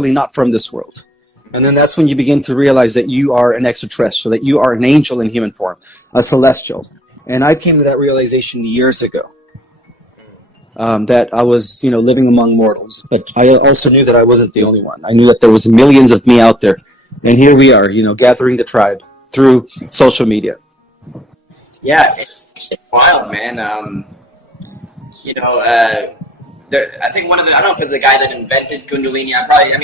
really not from this world. And then that's when you begin to realize that you are an extraterrestrial, that you are an angel in human form, a celestial. And I came to that realization years ago, that I was, living among mortals. But I also knew that I wasn't the only one. I knew that there was millions of me out there. And here we are, gathering the tribe through social media. Yeah, it's wild, man. I think I don't know if it's the guy that invented Kundalini.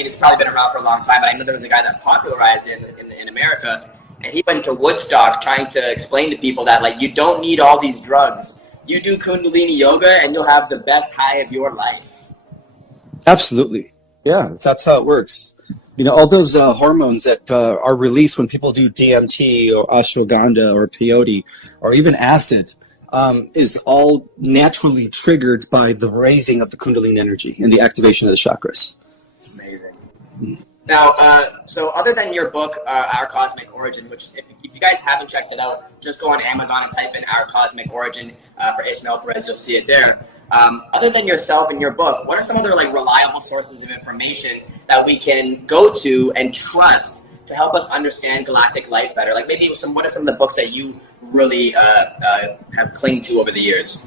It's probably been around for a long time, but I know there was a guy that popularized it in America, and he went to Woodstock trying to explain to people that, like, you don't need all these drugs. You do Kundalini yoga, and you'll have the best high of your life. Absolutely. Yeah, that's how it works. All those hormones that are released when people do DMT or ashwagandha or peyote or even acid, is all naturally triggered by the raising of the Kundalini energy and the activation of the chakras. Amazing. Now, so other than your book, Our Cosmic Origin, which if you guys haven't checked it out, just go on Amazon and type in Our Cosmic Origin for Ismael Perez. You'll see it there. Other than yourself and your book, what are some other reliable sources of information that we can go to and trust to help us understand galactic life better? Like maybe what are some of the books that you really have clung to over the years?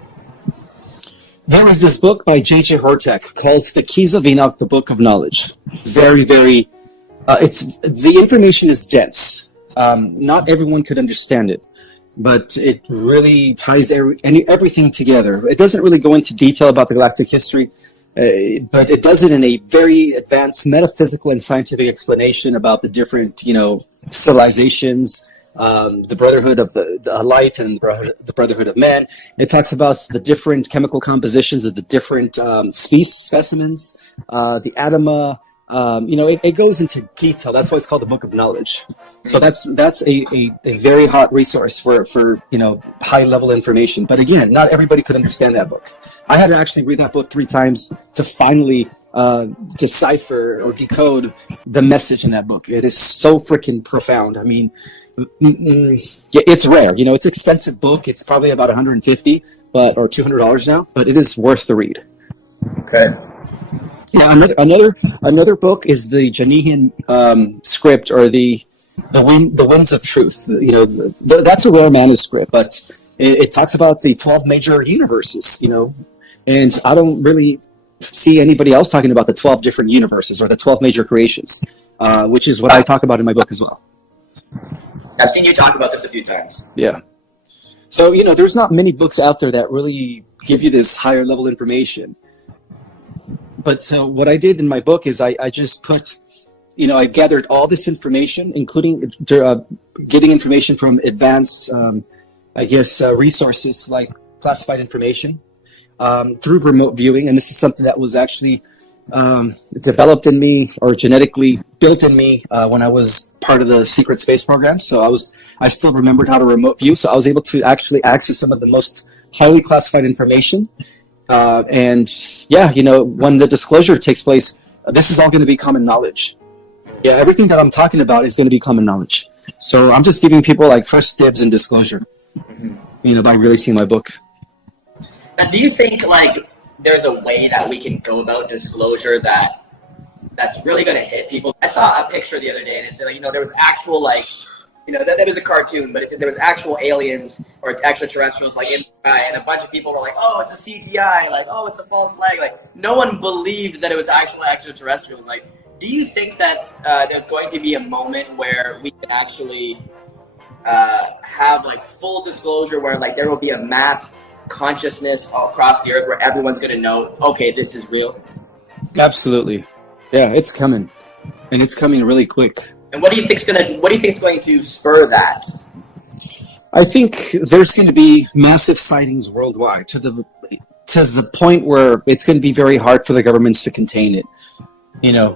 There was this book by J.J. Hortek called The Keys of Enoch, the Book of Knowledge. Very, very, the information is dense. Not everyone could understand it, but it really ties everything together. It doesn't really go into detail about the galactic history, but it does it in a very advanced metaphysical and scientific explanation about the different, civilizations, the Brotherhood of the Light and the Brotherhood of Man. It talks about the different chemical compositions of the different specimens, the atoma. It goes into detail. That's why it's called the Book of Knowledge. So that's a very hot resource for high level information. But again, not everybody could understand that book. I had to actually read that book 3 times to finally decipher or decode the message in that book. It is so freaking profound. I mean, it's rare. It's an expensive book. It's probably about $150 or $200 now, but it is worth the read. Okay. Yeah, another book is the Janihian script, or the Winds of Truth. That's a rare manuscript, but it talks about the 12 major universes. And I don't really see anybody else talking about the 12 different universes or the 12 major creations, which is what I talk about in my book as well. I've seen you talk about this a few times. Yeah. So, there's not many books out there that really give you this higher level information. But so what I did in my book is I just put, I gathered all this information, including getting information from advanced, resources like classified information through remote viewing. And this is something that was actually developed in me or genetically built in me when I was part of the secret space program. So I still remembered how to remote view. So I was able to actually access some of the most highly classified information. When the disclosure takes place, this is all going to be common knowledge. Yeah, everything that I'm talking about is going to be common knowledge. So I'm just giving people first dibs and disclosure, by releasing my book. Now, do you think there's a way that we can go about disclosure that's really going to hit people? I saw a picture the other day, and it said there was actual that was a cartoon, but there was actual aliens or extraterrestrials in the sky, and a bunch of people were like, "Oh, it's a CGI," "Oh, it's a false flag." No one believed that it was actual extraterrestrials. Do you think that there's going to be a moment where we can actually have full disclosure, where there will be a mass consciousness all across the earth where everyone's going to know, okay, this is real? Absolutely, yeah, it's coming, and it's coming really quick. And what do you think is going to spur that? I think there's going to be massive sightings worldwide to the point where it's going to be very hard for the governments to contain it.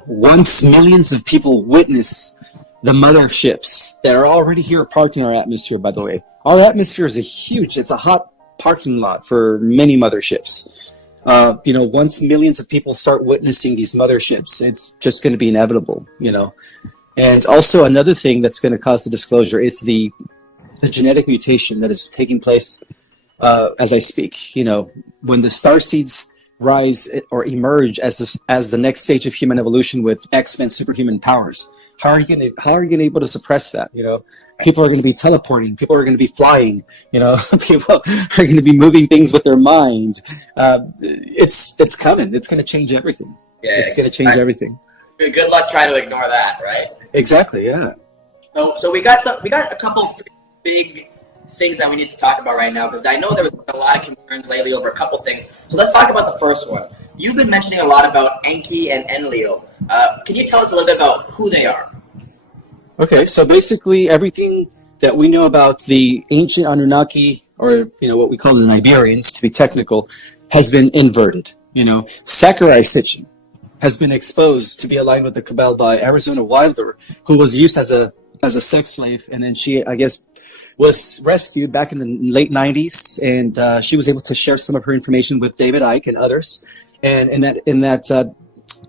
Once millions of people witness the motherships that are already here parked in our atmosphere, by the way. Our atmosphere is it's a hot parking lot for many motherships. Once millions of people start witnessing these motherships, it's just going to be inevitable, And also another thing that's going to cause the disclosure is the genetic mutation that is taking place as I speak. When the star seeds rise or emerge as the next stage of human evolution with X-Men superhuman powers. How are you going to be able to suppress that? People are going to be teleporting. People are going to be flying. People are going to be moving things with their mind. It's coming. It's going to change everything. Yeah, it's going to change everything. Good luck trying to ignore that, right? Exactly. Yeah. So we got a couple big things that we need to talk about right now, because I know there was a lot of concerns lately over a couple things. So let's talk about the first one. You've been mentioning a lot about Enki and Enlil. Can you tell us a little bit about who they are? Okay, so basically everything that we know about the ancient Anunnaki, or what we call the Iberians, to be technical, has been inverted. Sakurai Sitchin has been exposed to be aligned with the Cabal by Arizona Wilder, who was used as a sex slave, and then she, I guess, was rescued back in the late 90s, and she was able to share some of her information with David Icke and others. And in that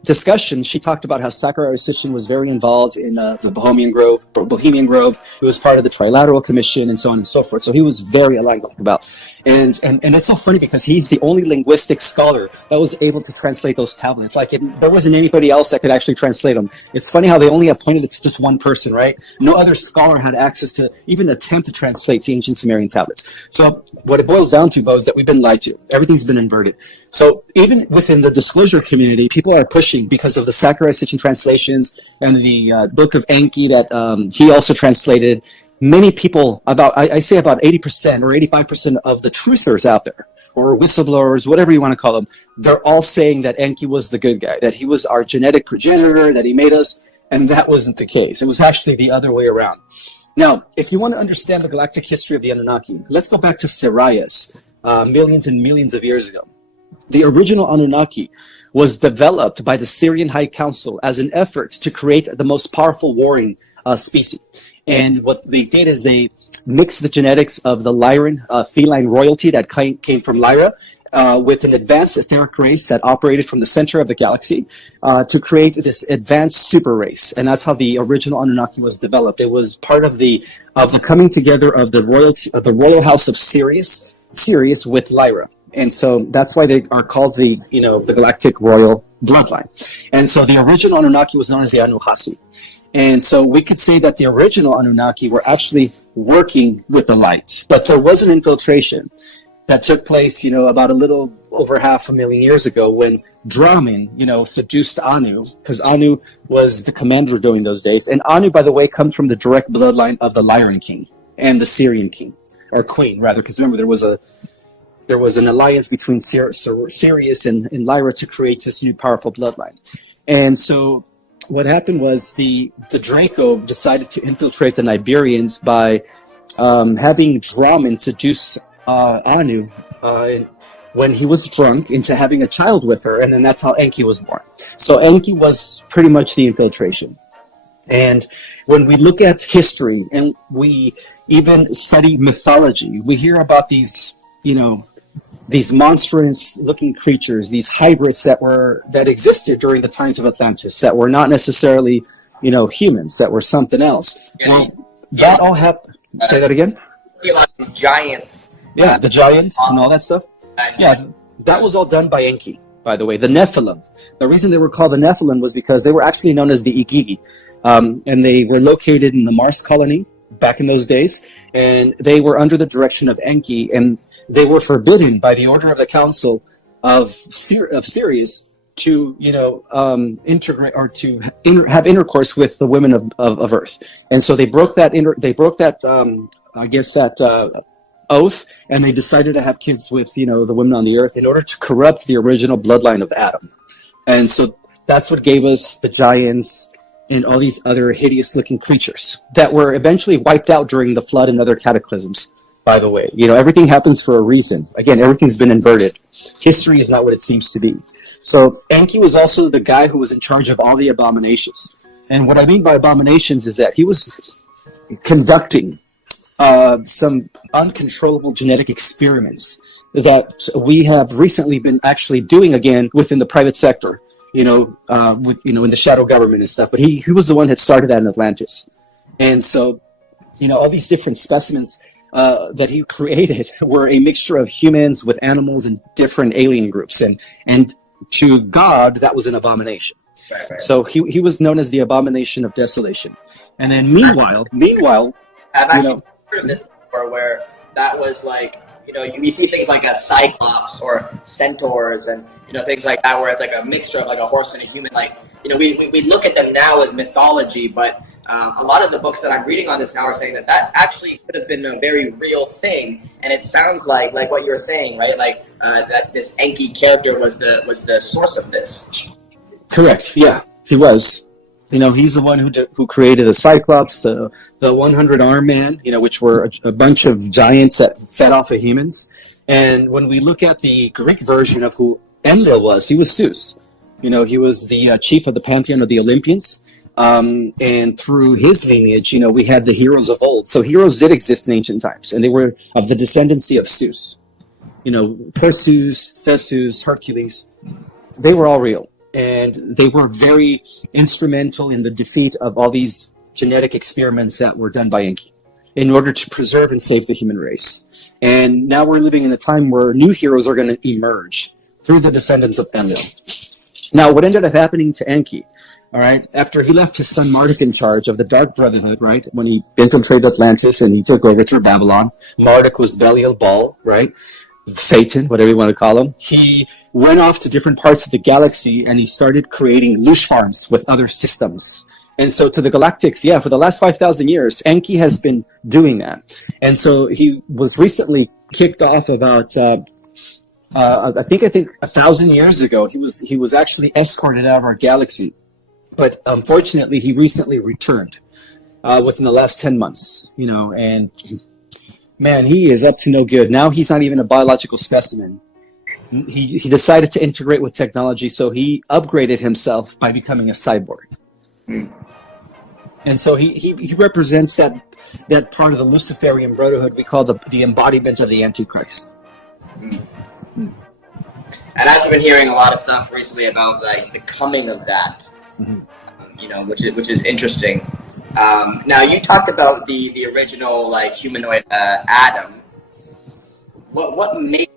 discussion, she talked about how Sakurai Sitchin was very involved in the Bohemian Grove. He was part of the Trilateral Commission and so on and so forth. So he was very aligned with the Cabal. And it's so funny because he's the only linguistic scholar that was able to translate those tablets. There wasn't anybody else that could actually translate them. It's funny how they only appointed it to just one person, right? No other scholar had access to even attempt to translate the ancient Sumerian tablets. So what it boils down to, Bo, is that we've been lied to. Everything's been inverted. So even within the disclosure community, people are pushing because of the Sakurai Sitchin translations and the Book of Enki that he also translated. Many people, I say about 80% or 85% of the truthers out there, or whistleblowers, whatever you want to call them, they're all saying that Enki was the good guy, that he was our genetic progenitor, that he made us, and that wasn't the case. It was actually the other way around. Now, if you want to understand the galactic history of the Anunnaki, let's go back to Sirius, millions and millions of years ago. The original Anunnaki was developed by the Syrian High Council as an effort to create the most powerful warring species. And what they did is they mixed the genetics of the Lyran feline royalty that came from Lyra with an advanced etheric race that operated from the center of the galaxy to create this advanced super race. And that's how the original Anunnaki was developed. It was part of the coming together of the royal house of Sirius with Lyra. And so that's why they are called the galactic royal bloodline. And so the original Anunnaki was known as the Anuhasi. And so we could say that the original Anunnaki were actually working with the light. But there was an infiltration that took place, about a little over 500,000 years ago when Dramin, seduced Anu, because Anu was the commander during those days. And Anu, by the way, comes from the direct bloodline of the Lyran king and the Syrian king, or queen, rather, because remember, there was an alliance between Sirius and Lyra to create this new powerful bloodline. And so what happened was the Draco decided to infiltrate the Iberians by having Dramin seduce Anu when he was drunk into having a child with her, and then that's how Enki was born. So Enki was pretty much the infiltration. And when we look at history and we even study mythology, we hear about these monstrous-looking creatures, these hybrids that existed during the times of Atlantis, that were not necessarily, humans, that were something else. That all happened. Say that again. These giants. Yeah, the giants and all that stuff. Yeah, that was all done by Enki, by the way. The Nephilim. The reason they were called the Nephilim was because they were actually known as the Igigi, and they were located in the Mars colony back in those days, and they were under the direction of Enki, and they were forbidden by the order of the Council of Sirius to, integrate or to have intercourse with the women of Earth, and so they broke that. Oath, and they decided to have kids with, the women on the Earth in order to corrupt the original bloodline of Adam, and so that's what gave us the giants and all these other hideous-looking creatures that were eventually wiped out during the flood and other cataclysms. By the way, everything happens for a reason. Again, everything's been inverted. History is not what it seems to be. So Enki was also the guy who was in charge of all the abominations. And what I mean by abominations is that he was conducting some uncontrollable genetic experiments that we have recently been actually doing again within the private sector, in the shadow government and stuff. But he was the one that started that in Atlantis. And so, all these different specimens that he created were a mixture of humans with animals and different alien groups, and to God that was an abomination. Right. So he was known as the abomination of desolation. And then meanwhile, I've you actually know, heard of this before, where that was like, you see things like a cyclops or centaurs and things like that, where it's like a mixture of like a horse and a human. Like, we look at them now as mythology, but a lot of the books that I'm reading on this now are saying that actually could have been a very real thing. And it sounds like what you were saying, right? Like that this Enki character was the source of this. correct. Yeah, he was. He's the one who created the Cyclops, the 100-arm man, which were a bunch of giants that fed off of humans. And when we look at the Greek version of who Enlil was, he was Zeus. He was the chief of the pantheon of the Olympians. And through his lineage, we had the heroes of old. So heroes did exist in ancient times, and they were of the descendancy of Zeus. Perseus, Theseus, Hercules, they were all real. And they were very instrumental in the defeat of all these genetic experiments that were done by Enki in order to preserve and save the human race. And now we're living in a time where new heroes are going to emerge through the descendants of Enlil. Now, what ended up happening to Enki, all right, after he left his son Marduk in charge of the Dark Brotherhood, right, when he infiltrated Atlantis and he took over through Babylon, Marduk was Belial Baal, right, Satan, whatever you want to call him. He went off to different parts of the galaxy and he started creating loosh farms with other systems. And so to the galactics, for the last 5,000 years, Enki has been doing that. And so he was recently kicked off about, I think 1,000 years ago. He was actually escorted out of our galaxy. But unfortunately, he recently returned within the last 10 months, and man, he is up to no good. Now he's not even a biological specimen. He decided to integrate with technology, so he upgraded himself by becoming a cyborg. And so he represents that part of the Luciferian Brotherhood we call the embodiment of the Antichrist. And I've been hearing a lot of stuff recently about like the coming of that, which is interesting. Now you talked about the original like humanoid Adam. What makes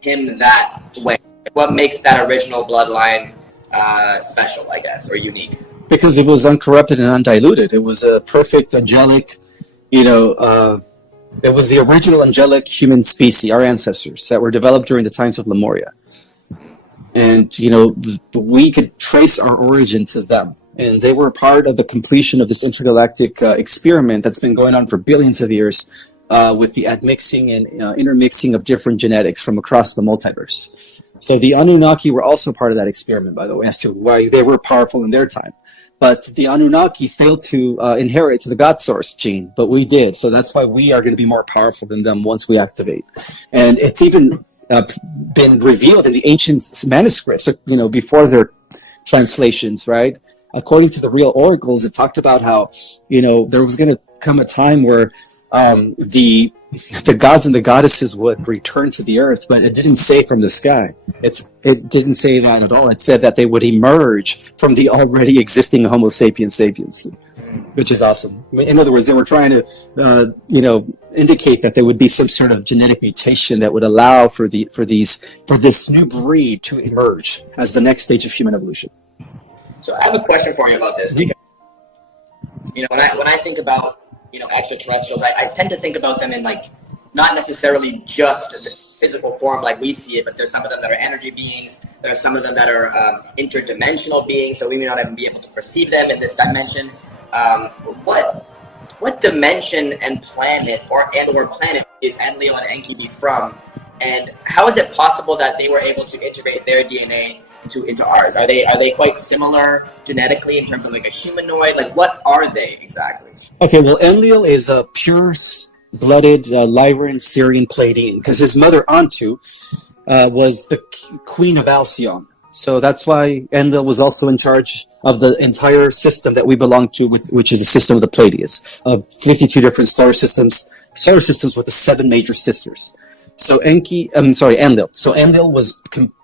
him that way? What makes that original bloodline special, I guess, or unique? Because it was uncorrupted and undiluted. It was a perfect angelic, it was the original angelic human species, our ancestors, that were developed during the times of Lemuria. And, we could trace our origin to them. And they were part of the completion of this intergalactic experiment that's been going on for billions of years with the admixing and intermixing of different genetics from across the multiverse. So the Anunnaki were also part of that experiment, by the way, as to why they were powerful in their time. But the Anunnaki failed to inherit the God Source gene, but we did. So that's why we are going to be more powerful than them once we activate. And it's even been revealed in the ancient manuscripts, before their translations, right? According to the real oracles, it talked about how, there was going to come a time where the gods and the goddesses would return to the earth, but it didn't say from the sky. It didn't say that at all. It said that they would emerge from the already existing Homo sapiens sapiens, which is awesome. In other words, they were trying to, indicate that there would be some sort of genetic mutation that would allow for this new breed to emerge as the next stage of human evolution. So I have a question for you about this, because when I think about extraterrestrials, I tend to think about them in like not necessarily just the physical form like we see it, but there's some of them that are energy beings. There are some of them that are interdimensional beings, so we may not even be able to perceive them in this dimension. What dimension and planet or planet is Enlil and Enki from, and how is it possible that they were able to integrate their DNA into ours? Are they quite similar genetically in terms of like a humanoid? Like, what are they exactly? Okay, well, Enlil is a pure-blooded Lyran Syrian Pleiadian, because his mother Antu was the queen of Alcyone. So that's why Enlil was also in charge of the entire system that we belong to, which is the system of the Pleiades, of 52 different solar systems with the 7 major sisters. So Enlil. So Enlil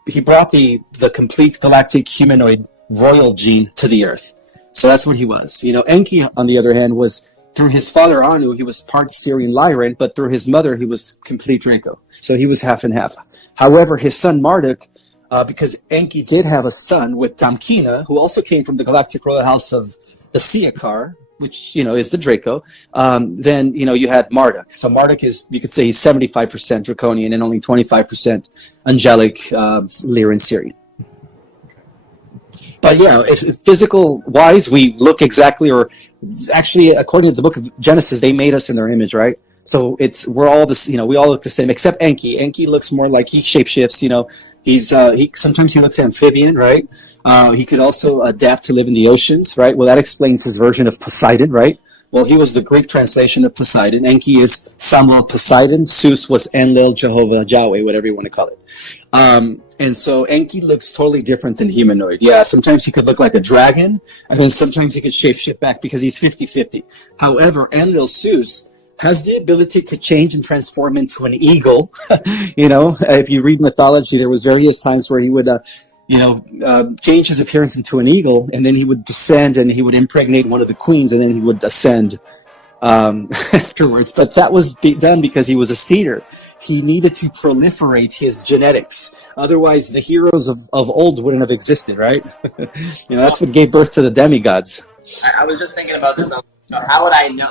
he brought the complete galactic humanoid royal gene to the Earth. So that's what he was. Enki, on the other hand, was through his father Anu, he was part Syrian Lyran, but through his mother, he was complete Draco. So he was half and half. However, his son Marduk, because Enki did have a son with Damkina, who also came from the galactic royal house of the Siakar, which, is the Draco, then, you had Marduk. So Marduk is, you could say he's 75% Draconian and only 25% angelic Lyran Syrian. But yeah, if physical-wise, we look exactly, or actually, according to the book of Genesis, they made us in their image, right? So we're all this, we all look the same, except Enki. Enki looks more like he shapeshifts, sometimes he looks amphibian, right? He could also adapt to live in the oceans, right? Well, that explains his version of Poseidon, right? Well, he was the Greek translation of Poseidon. Enki is Samuel Poseidon. Zeus was Enlil, Jehovah, Yahweh, whatever you want to call it. And so Enki looks totally different than humanoid. Yeah, sometimes he could look like a dragon, and then sometimes he could shapeshift back because he's 50-50. However, Enlil Zeus has the ability to change and transform into an eagle. If you read mythology, there was various times where he would, change his appearance into an eagle, and then he would descend and he would impregnate one of the queens, and then he would ascend afterwards. But that was done because he was a seeder. He needed to proliferate his genetics. Otherwise, the heroes of old wouldn't have existed, right? That's what gave birth to the demigods. I was just thinking about this. How would I know?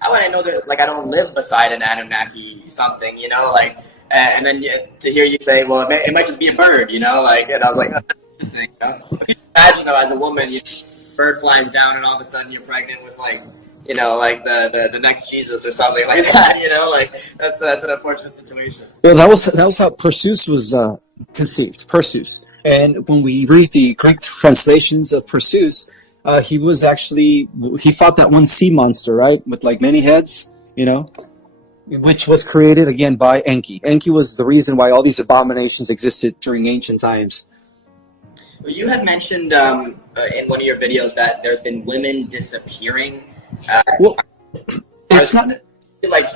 How would I know that? I don't live beside an Anunnaki something, and then to hear you say, well, it might just be a bird, and I was like, oh, that's interesting. Imagine though, as a woman, bird flies down, and all of a sudden you're pregnant with the next Jesus or something like that. That's an unfortunate situation. Well, that was how Perseus was conceived. Perseus, and when we read the Greek translations of Perseus, he fought that one sea monster, right, with many heads, which was created again by Enki. Enki was the reason why all these abominations existed during ancient times. Well, you had mentioned in one of your videos that there's been women disappearing. Well, it's not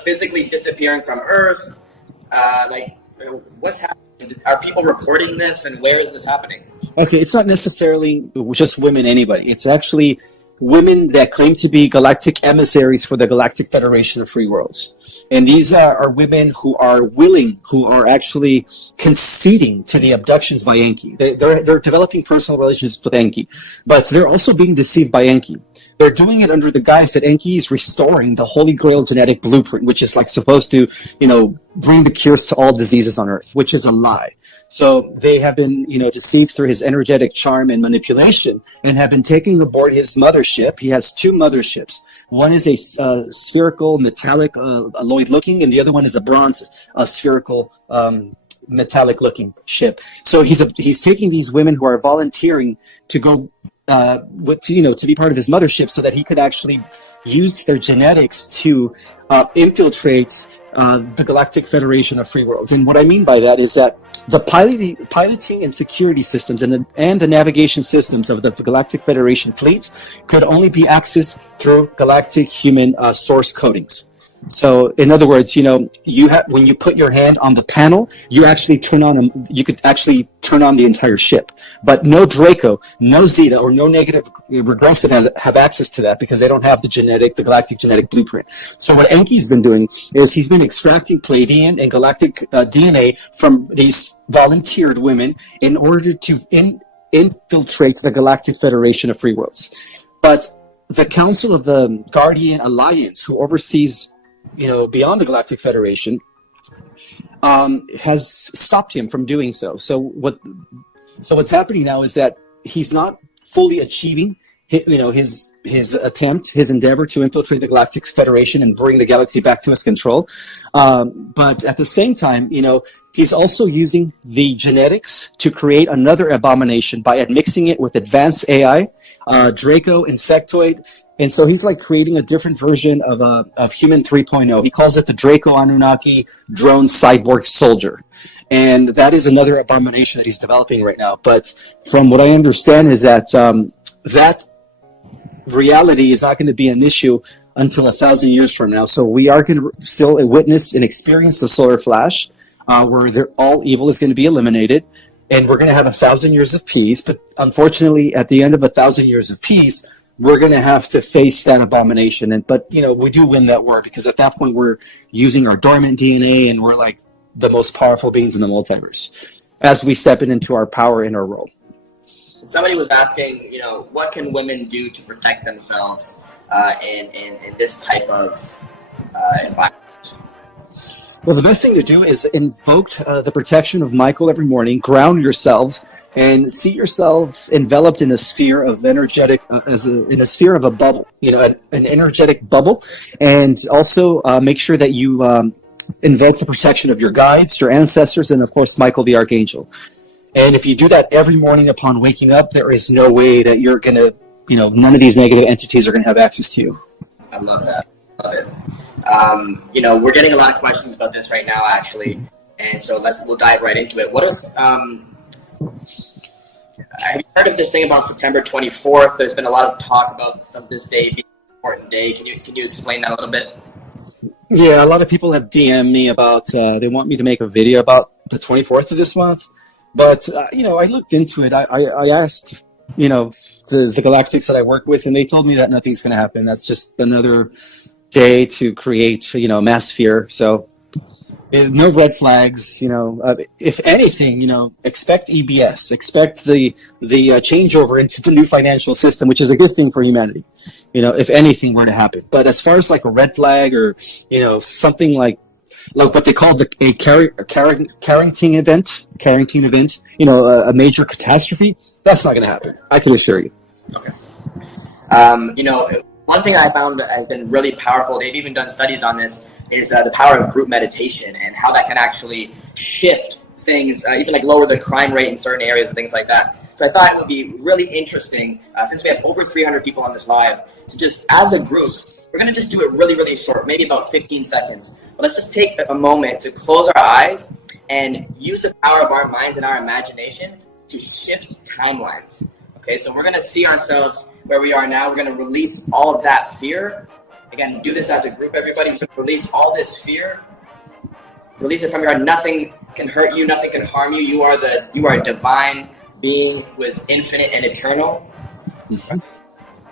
physically disappearing from Earth. What's happening? Are people reporting this, and where is this happening? Okay, it's not necessarily just women, anybody. It's actually women that claim to be galactic emissaries for the Galactic Federation of Free Worlds. And these are women who are willing, who are actually conceding to the abductions by Enki. They're developing personal relationships with Enki, but they're also being deceived by Enki. They're doing it under the guise that Enki is restoring the Holy Grail genetic blueprint, which is supposed to, bring the cures to all diseases on Earth, which is a lie. So they have been, deceived through his energetic charm and manipulation, and have been taking aboard his mothership. He has two motherships. One is a spherical, metallic, alloyed-looking, and the other one is a bronze, spherical, metallic-looking ship. So he's taking these women who are volunteering to go, to be part of his mothership, so that he could actually use their genetics to infiltrate the Galactic Federation of Free Worlds. And what I mean by that is that the piloting and security systems and the navigation systems of the Galactic Federation fleets could only be accessed through galactic human source codings. So, in other words, when you put your hand on the panel, you could actually turn on the entire ship. But no Draco, no Zeta, or no negative regressive have access to that, because they don't have the galactic genetic blueprint. So what Enki's been doing is he's been extracting Pleiadian and galactic DNA from these volunteered women in order to infiltrate the Galactic Federation of Free Worlds. But the Council of the Guardian Alliance, who oversees beyond the Galactic Federation, has stopped him from doing so. So what's happening now is that he's not fully achieving, his attempt, his endeavor to infiltrate the Galactic Federation and bring the galaxy back to his control. But at the same time, he's also using the genetics to create another abomination by admixing it with advanced AI, Draco, insectoid. And so he's creating a different version of Human 3.0. He calls it the Draco Anunnaki Drone Cyborg Soldier. And that is another abomination that he's developing right now. But from what I understand is that that reality is not going to be an issue until 1,000 years from now. So we are going to still witness and experience the solar flash, where all evil is going to be eliminated. And we're going to have 1,000 years of peace. But unfortunately, at the end of 1,000 years of peace, we're going to have to face that abomination. But we do win that war, because at that point we're using our dormant DNA, and we're like the most powerful beings in the multiverse as we step into our power and our role. Somebody was asking, what can women do to protect themselves in this type of environment? Well, the best thing to do is invoke the protection of Michael every morning, ground yourselves, and see yourself enveloped in a sphere of energetic, in a sphere of a bubble, an energetic bubble. And also make sure that you invoke the protection of your guides, your ancestors, and of course, Michael the Archangel. And if you do that every morning upon waking up, there is no way that you're going to, none of these negative entities are going to have access to you. I love that. Love it. We're getting a lot of questions about this right now, actually. And so we'll dive right into it. Have you heard of this thing about September 24th? There's been a lot of talk about this day being an important day. Can you explain that a little bit? Yeah, a lot of people have DM'd me about, they want me to make a video about the 24th of this month. But, I looked into it. I asked, the galactics that I work with, and they told me that nothing's going to happen. That's just another day to create, mass fear. So no red flags, if anything, expect EBS, expect the changeover into the new financial system, which is a good thing for humanity, if anything were to happen. But as far as like a red flag or, something like what they call a Carrington event, a major catastrophe, that's not going to happen. I can assure you. Okay. One thing I found has been really powerful, they've even done studies on this, is the power of group meditation and how that can actually shift things, even like lower the crime rate in certain areas and things like that. So I thought it would be really interesting, since we have over 300 people on this live, to just, as a group, we're going to just do it really, really short, maybe about 15 seconds. But let's just take a moment to close our eyes and use the power of our minds and our imagination to shift timelines. Okay, so we're going to see ourselves where we are now. We're going to release all of that fear. Again, do this as a group, everybody. Release all this fear. Release it from your heart. Nothing can hurt you. Nothing can harm you. You are a divine being who is infinite and eternal. Okay.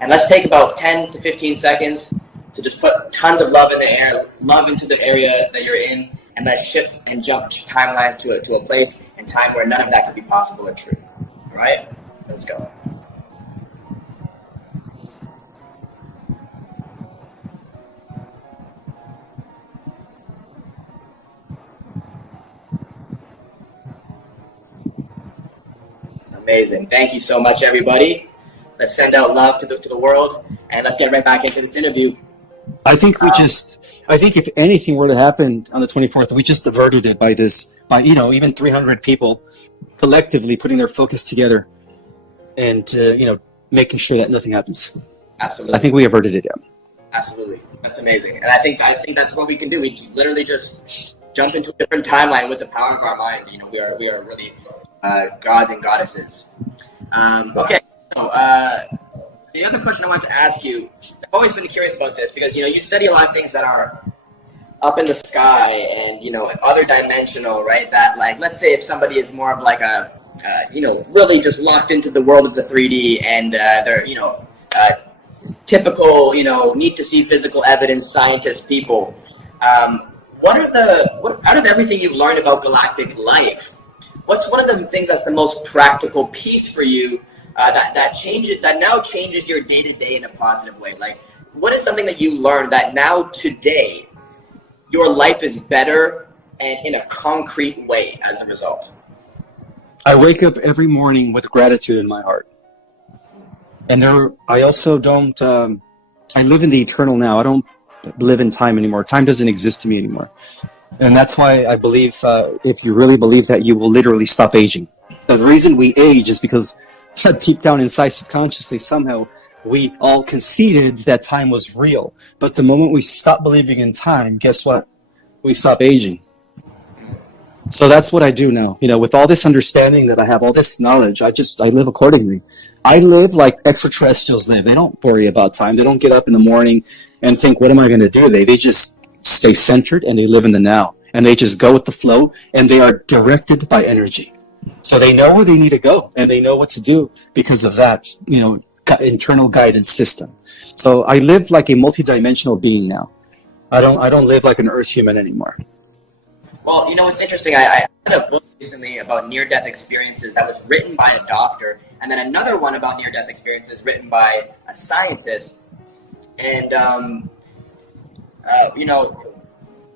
And let's take about 10 to 15 seconds to just put tons of love in the air, love into the area that you're in, and let's shift and jump timelines to a place and time where none of that could be possible or true. All right? Let's go. Amazing. Thank you so much, everybody. Let's send out love to the world, and let's get right back into this interview. I think if anything were to happen on the 24th, we just averted it by even 300 people collectively putting their focus together and, making sure that nothing happens. Absolutely. I think we averted it, yeah. Absolutely. That's amazing. And I think that's what we can do. We literally just jump into a different timeline with the power of our mind. We are really gods and goddesses. Okay. So, the other question I want to ask you, I've always been curious about this because, you study a lot of things that are up in the sky and, other dimensional, right? That, like, let's say if somebody is more of like a, really just locked into the world of the 3D and they're, typical, need to see physical evidence scientist people. What out of everything you've learned about galactic life, what's one of the things that's the most practical piece for you that now changes your day-to-day in a positive way? Like, what is something that you learned that now today your life is better and in a concrete way as a result? I wake up every morning with gratitude in my heart. And I also don't, I live in the eternal now. I don't live in time anymore. Time doesn't exist to me anymore. And that's why I believe, if you really believe that, you will literally stop aging. The reason we age is because deep down inside subconsciously, somehow we all conceded that time was real. But the moment we stop believing in time, guess what? We stop aging. So that's what I do now. With all this understanding that I have, all this knowledge, I live accordingly. I live like extraterrestrials live. They don't worry about time. They don't get up in the morning and think, what am I going to do? They just stay centered and they live in the now. And they just go with the flow, and they are directed by energy. So they know where they need to go and they know what to do because of that. internal guidance system. So I live like a multidimensional being now. I don't live like an Earth human anymore. Well, you know, it's interesting. I read a book recently about near-death experiences that was written by a doctor, and then another one about near-death experiences written by a scientist. And, you know,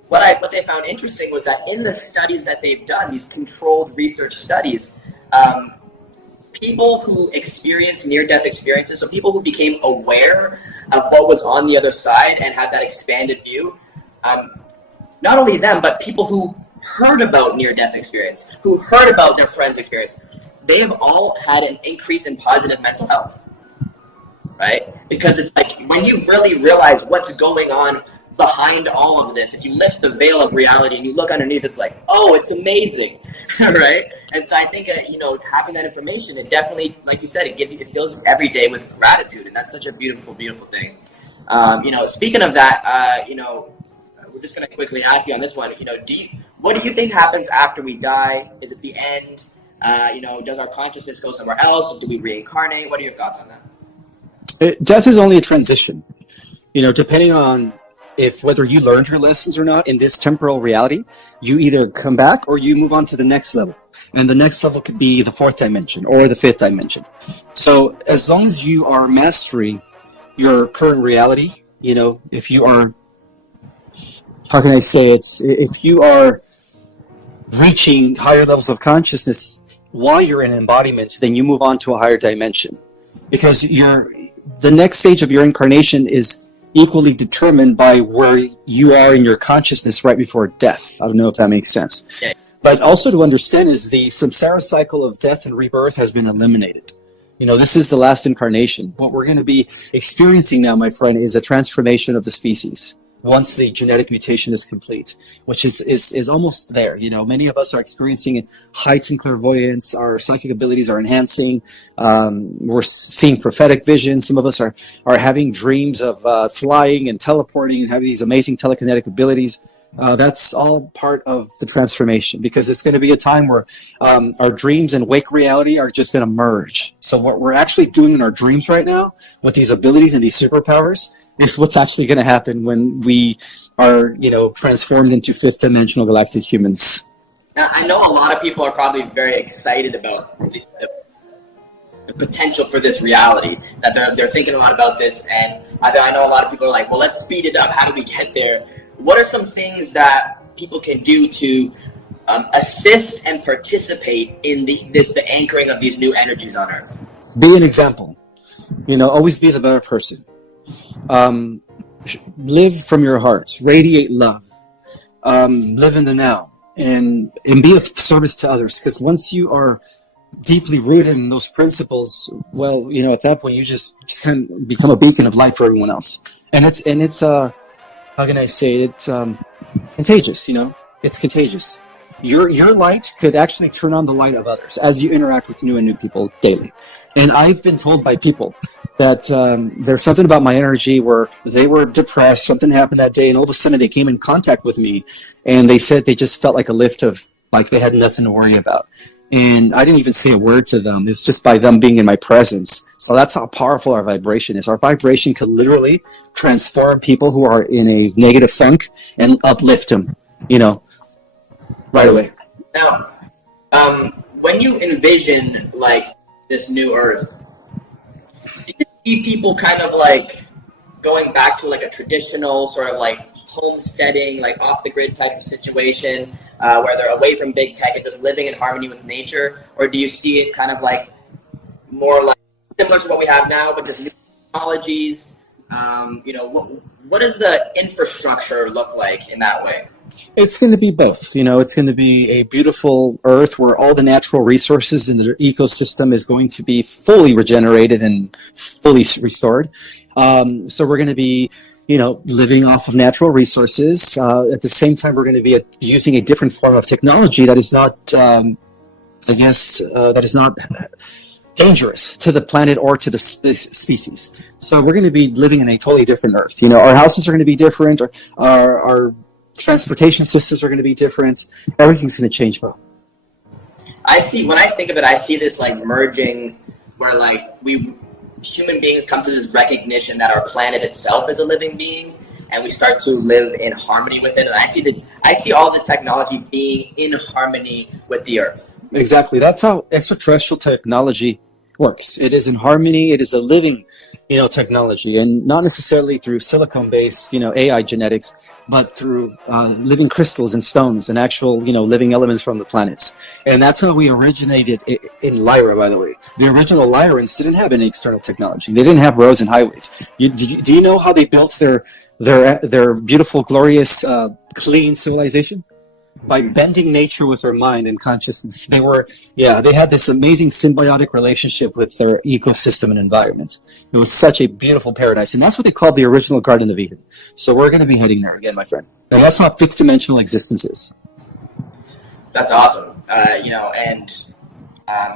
what they found interesting was that in the studies that they've done, these controlled research studies, people who experienced near-death experiences, so people who became aware of what was on the other side and had that expanded view, not only them, but people who heard about near-death experience, who heard about their friends' experience, they have all had an increase in positive mental health, right? Because it's like when you really realize what's going on behind all of this, if you lift the veil of reality and you look underneath, it's like, oh, it's amazing, right? And so I think, you know, having that information, it definitely, like you said, it fills every day with gratitude, and that's such a beautiful, beautiful thing. You know, speaking of that, you know, we're just going to quickly ask you on this one, you know, what do you think happens after we die? Is it the end? You know, does our consciousness go somewhere else? Do we reincarnate? What are your thoughts on that? Death is only a transition. You know, depending on whether you learned your lessons or not in this temporal reality, you either come back or you move on to the next level. And the next level could be the fourth dimension or the fifth dimension. So as long as you are mastering your current reality, you know, if you are, how can I say it? If you are reaching higher levels of consciousness while you're in embodiment, then you move on to a higher dimension. Because the next stage of your incarnation is equally determined by where you are in your consciousness right before death. I don't know if that makes sense. Okay. But also to understand is the samsara cycle of death and rebirth has been eliminated. You know, this is the last incarnation. What we're going to be experiencing now, my friend, is a transformation of the species once the genetic mutation is complete, which is almost there. You know, many of us are experiencing heightened clairvoyance. Our psychic abilities are enhancing. We're seeing prophetic visions. Some of us are having dreams of flying and teleporting and having these amazing telekinetic abilities. That's all part of the transformation, because it's going to be a time where our dreams and wake reality are just going to merge. So what we're actually doing in our dreams right now with these abilities and these superpowers is what's actually going to happen when we are, you know, transformed into fifth dimensional galactic humans. Now, I know a lot of people are probably very excited about the potential for this reality, that they're thinking a lot about this, and I know a lot of people are like, well, let's speed it up. How do we get there? What are some things that people can do to assist and participate in the anchoring of these new energies on Earth? Be an example. You know, always be the better person. Live from your heart. Radiate love. Live in the now. And be of service to others. Because once you are deeply rooted in those principles, well, you know, at that point, you just kind of become a beacon of light for everyone else. And it's how can I say it? It's contagious, you know? It's contagious. Your light could actually turn on the light of others as you interact with new people daily. And I've been told by people that there's something about my energy where they were depressed, something happened that day, and all of a sudden they came in contact with me, and they said they just felt like a lift of, like they had nothing to worry about. And I didn't even say a word to them. It's just by them being in my presence. So that's how powerful our vibration is. Our vibration could literally transform people who are in a negative funk and uplift them, you know, right away. Now, when you envision, like, this new Earth, do you see people kind of, like, going back to, like, a traditional sort of, like, homesteading, like, off-the-grid type of situation, where they're away from big tech and just living in harmony with nature? Or do you see it kind of like more like similar to what we have now, but just new technologies? You know, what does the infrastructure look like in that way? It's going to be both. You know, it's going to be a beautiful Earth where all the natural resources in the ecosystem is going to be fully regenerated and fully restored. So we're going to be, you know, living off of natural resources. At the same time, we're going to be using a different form of technology that is not, that is not dangerous to the planet or to the species. So we're going to be living in a totally different Earth. You know, our houses are going to be different. Our transportation systems are going to be different. Everything's going to change, bro. When I think of it, I see this like merging where like human beings come to this recognition that our planet itself is a living being, and we start to live in harmony with it. And I see all the technology being in harmony with the Earth. Exactly. That's how extraterrestrial technology works. It is in harmony. It is a living, technology, and not necessarily through silicone-based, AI genetics, but through living crystals and stones and actual, living elements from the planets. And that's how we originated in Lyra, by the way. The original Lyrans didn't have any external technology. They didn't have roads and highways. Do you know how they built their beautiful, glorious, clean civilization? By bending nature with their mind and consciousness. They had this amazing symbiotic relationship with their ecosystem and environment. It was such a beautiful paradise, and that's what they called the original Garden of Eden. So we're going to be heading there again, my friend. And that's what fifth dimensional existence is. That's awesome. I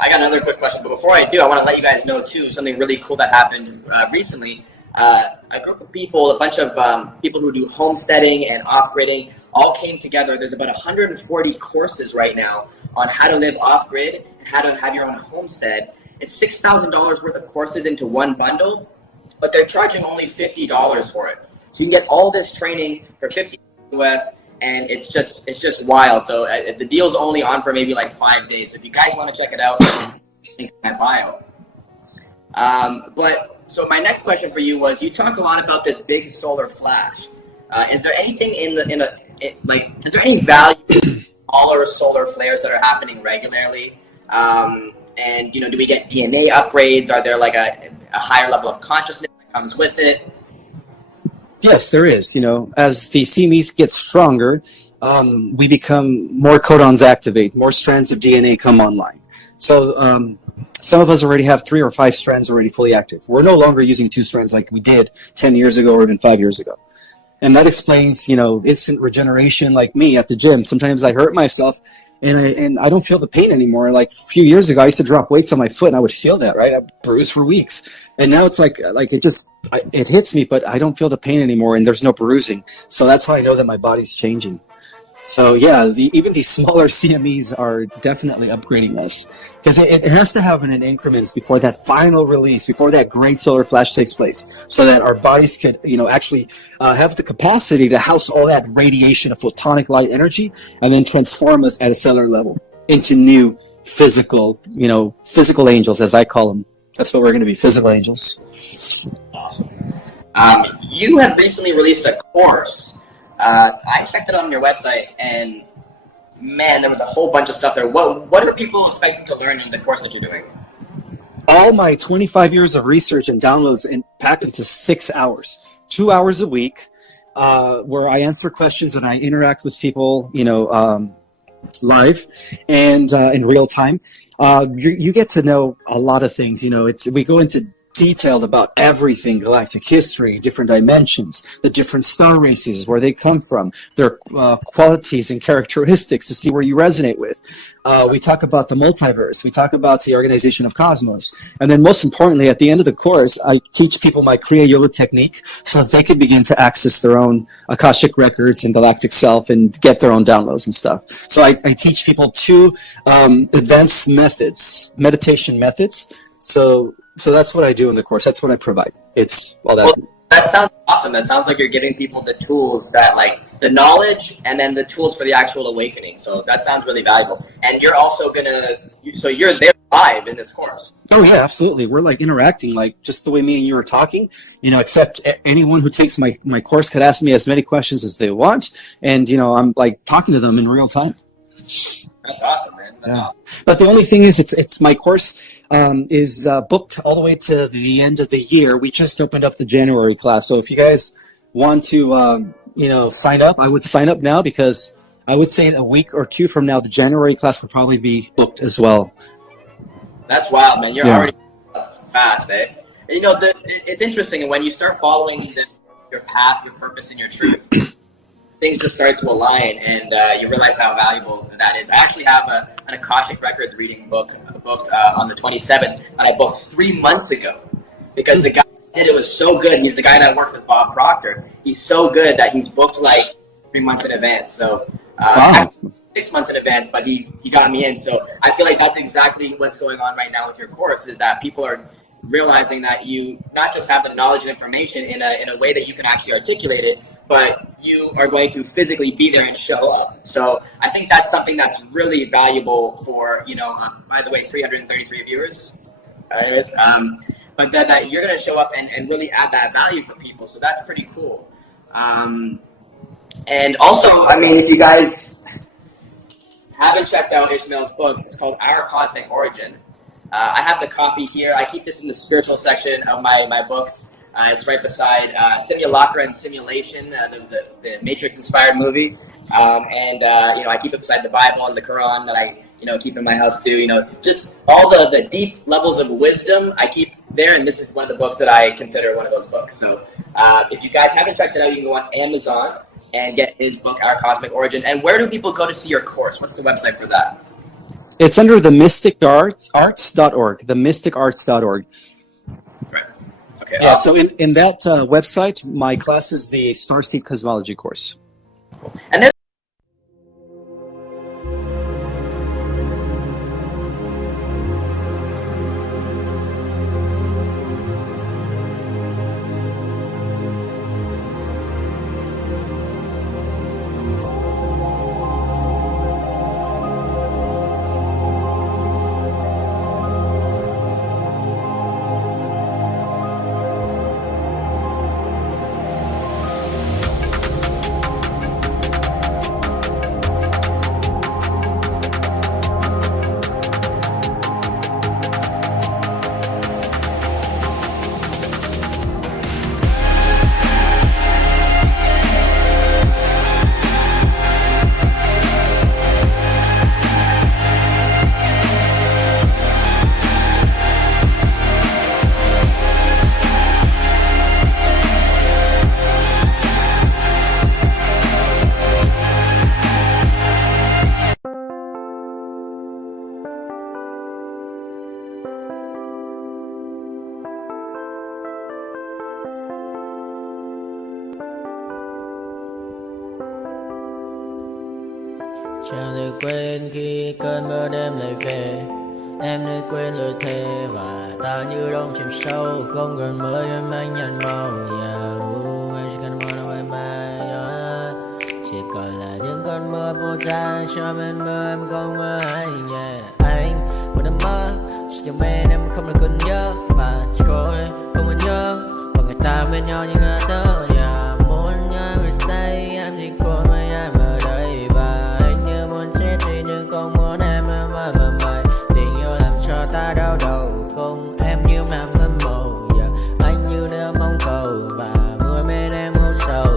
got another quick question, but before I do, I want to let you guys know too something really cool that happened recently. A group of people, a bunch of people who do homesteading and off-gridding, all came together. There's about 140 courses right now on how to live off-grid and how to have your own homestead. It's $6,000 worth of courses into one bundle, but they're charging only $50 for it. So you can get all this training for $50 US, and it's just wild. So the deal's only on for maybe like 5 days. So if you guys want to check it out, link in my bio. So my next question for you was, you talk a lot about this big solar flash. Is there anything is there any value in smaller solar flares that are happening regularly? And do we get DNA upgrades? Are there like a higher level of consciousness that comes with it? Yes, there is. As the CMEs get stronger, we become more codons activate, more strands of DNA come online. So some of us already have 3 or 5 strands already fully active. We're no longer using 2 strands like we did 10 years ago or even 5 years ago. And that explains, instant regeneration like me at the gym. Sometimes I hurt myself and I don't feel the pain anymore. Like a few years ago, I used to drop weights on my foot and I would feel that, right? I bruised for weeks. And now it's like it hits me, but I don't feel the pain anymore and there's no bruising. So that's how I know that my body's changing. So yeah, even these smaller CMEs are definitely upgrading us, because it has to happen in increments before that final release, before that great solar flash takes place, so that our bodies could, actually have the capacity to house all that radiation of photonic light energy, and then transform us at a cellular level into new physical angels, as I call them. That's what we're going to be, physical angels. Awesome. You have recently released a course. I checked it on your website, and man, there was a whole bunch of stuff there. What are people expecting to learn in the course that you're doing? All my 25 years of research and downloads packed into 6 hours, 2 hours a week, where I answer questions and I interact with people, live and in real time. You get to know a lot of things. We go into detailed about everything, galactic history, different dimensions, the different star races, where they come from, their qualities and characteristics, to see where you resonate with. We talk about the multiverse. We talk about the organization of cosmos. And then most importantly, at the end of the course, I teach people my Kriya Yoga technique so that they can begin to access their own Akashic records and galactic self and get their own downloads and stuff. So I teach people 2 advanced methods, meditation methods. So that's what I do in the course. That's what I provide. It's all that. Well, that sounds awesome. That sounds like you're giving people the tools that, the knowledge and then the tools for the actual awakening. So that sounds really valuable. And you're also you're there live in this course. Oh yeah, absolutely. We're interacting, just the way me and you are talking, except anyone who takes my course could ask me as many questions as they want. And, I'm talking to them in real time. That's awesome, man. That's awesome. But the only thing is, it's my course is booked all the way to the end of the year. We just opened up the January class. So if you guys want to, sign up, I would sign up now, because I would say a week or 2 from now, the January class will probably be booked as well. That's wild, man. You're already fast, eh? It's interesting. And when you start following your path, your purpose, and your truth, things just start to align, and you realize how valuable that is. I actually have an Akashic Records reading booked on the 27th, and I booked 3 months ago, because the guy who did it was so good. He's the guy that worked with Bob Proctor. He's so good that he's booked 3 months in advance. So wow. 6 months in advance, but he got me in. So I feel like that's exactly what's going on right now with your course, is that people are realizing that you not just have the knowledge and information in a way that you can actually articulate it, but you are going to physically be there and show up. So I think that's something that's really valuable for, by the way, 333 viewers. But that you're going to show up and really add that value for people. So that's pretty cool. And also, I mean, if you guys haven't checked out Ismael's book, it's called Our Cosmic Origin. I have the copy here. I keep this in the spiritual section of my books. It's right beside Simulacra and Simulation, the Matrix-inspired movie. I keep it beside the Bible and the Quran that I keep in my house too. Just all the deep levels of wisdom I keep there, and this is one of the books that I consider one of those books. So if you guys haven't checked it out, you can go on Amazon and get his book, Our Cosmic Origin. And where do people go to see your course? What's the website for that? It's under themysticarts.org, themysticarts.org. Right. Okay. Yeah, so in that website, my class is the Starseed Cosmology course. And then Chẳng được quên khi cơn mưa đêm lại về. Em đã quên lời thề và ta như đông chìm sâu. Không còn mơ em anh nhạt màu. Em chỉ cần mơ đâu em bay. Chỉ còn là những cơn mưa vô giá. Cho bên mơ em không mơ hay nhẹ. Anh một đêm mơ chỉ cho bên em không được còn nhớ. Và chỉ có em không còn nhớ. Và người ta bên nhau như ngã tớ. Muốn nhớ về say em chỉ còn với em ở đây. Và anh như muốn chết đi nhưng không muốn em mơ mày. Tình yêu làm cho ta đau đầu. Không em như mà mơ mộng. Anh như nếu mong cầu. Và mưa bên em hôn sầu.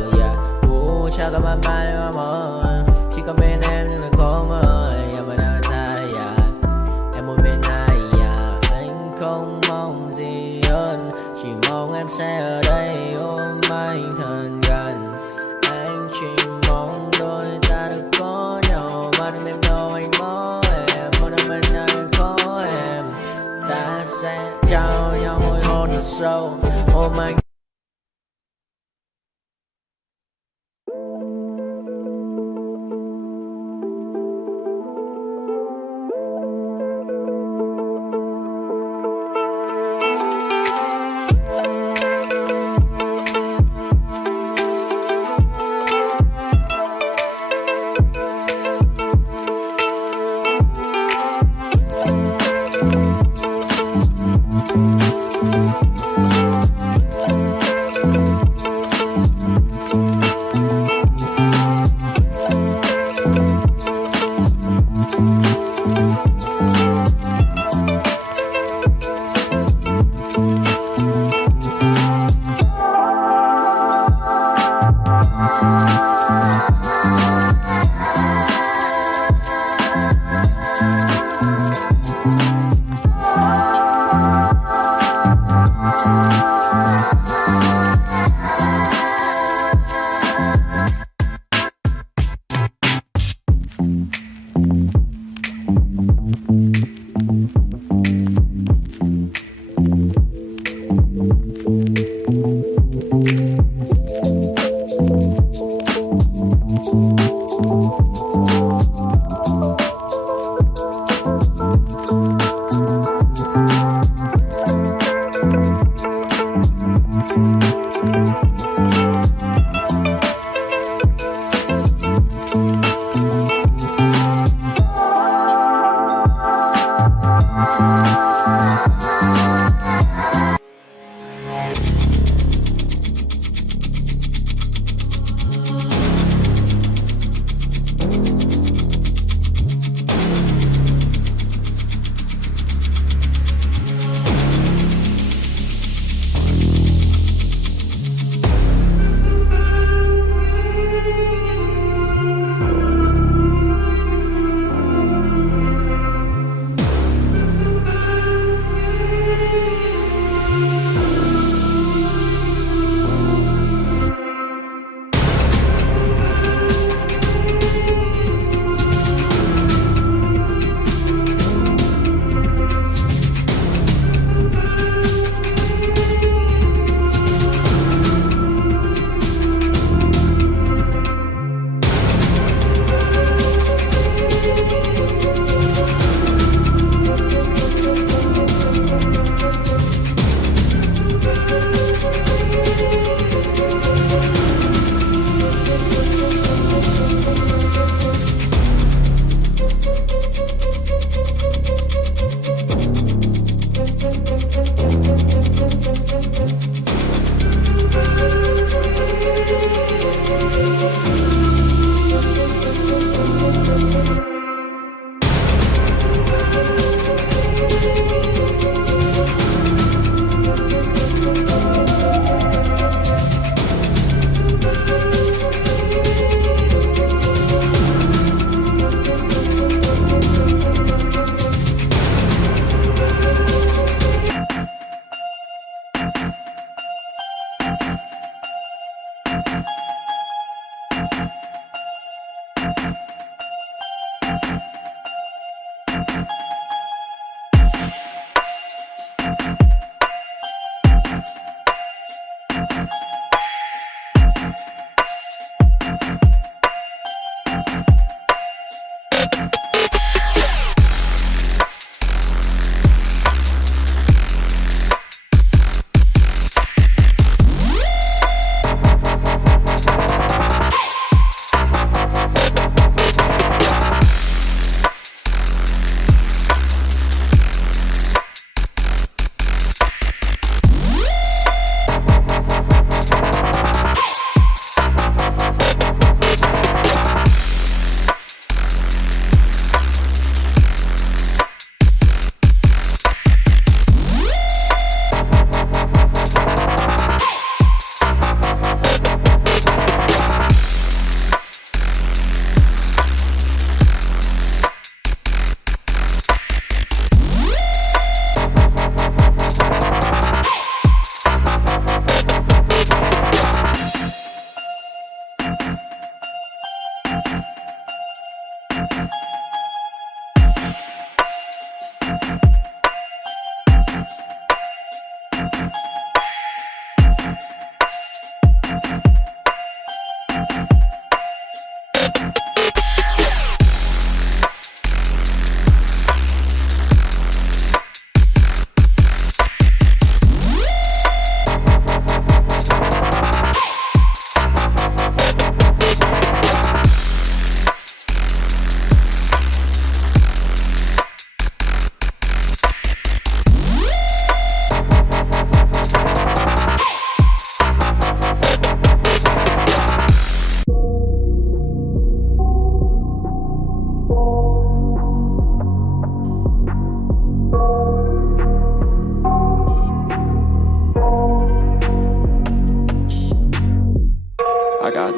Chào các bạn mai em mơ. Chỉ có bên em nhưng là khó mơ. Em ở đâu xa em muốn bên ai. Anh không mong gì hơn. Chỉ mong em sẽ ở đây ôm anh thật gần. Anh chỉ mong đôi ta được có nhau. Mà đừng em đâu anh bỏ em. Một đêm bên anh có em. Ta sẽ trao nhau môi hôn thật sâu. Ôm anh.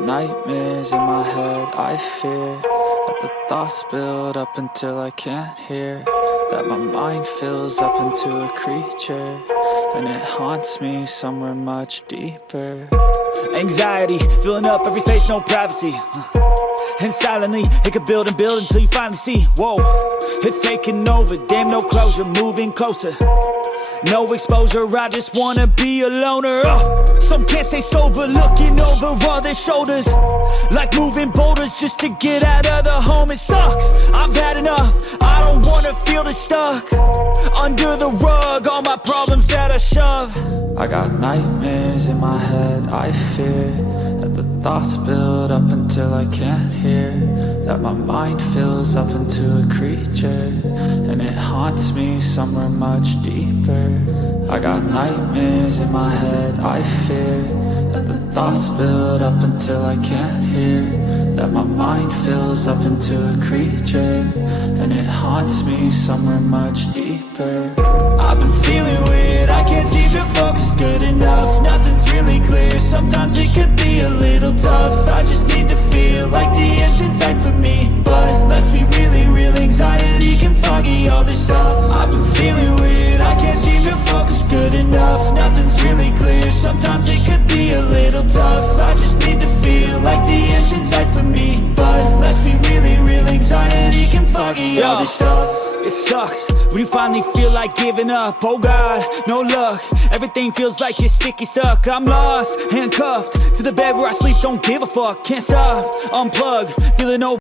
nightmares in my head, I fear that the thoughts build up until I can't hear, that my mind fills up into a creature, and it haunts me somewhere much deeper. Anxiety, filling up every space, no privacy. And silently, it could build and build until you finally see, whoa, it's taking over, damn no closure, moving closer. No exposure, I just wanna be a loner. Some can't stay sober, looking over all their shoulders, like moving boulders just to get out of the home. It sucks, I've had enough, I don't wanna feel the stuck under the rug, all my problems that I shove. I got nightmares in my head, I fear that the thoughts build up until I can't hear, that my mind fills up into a creature, and it haunts me somewhere much deeper. I got nightmares in my head, I fear that the thoughts build up until I can't hear, that my mind fills up into a creature, and it haunts me somewhere much deeper. I've been feeling weird, I can't seem to focus good enough. Nothing's really clear, sometimes it could be a little tough. I just need to feel like the end's in sight for me, but let's be really real, anxiety can foggy all this stuff. I've been feeling weird, I can't seem to focus good enough. Nothing's really clear, sometimes it could be a little tough. I just need to feel like the end's in sight for me, but let's be really real, anxiety can foggy all this stuff. It sucks when you finally feel like giving up. Oh God, no luck, everything feels like you're sticky stuck. I'm lost, handcuffed to the bed where I sleep, don't give a fuck. Can't stop, unplug, feeling over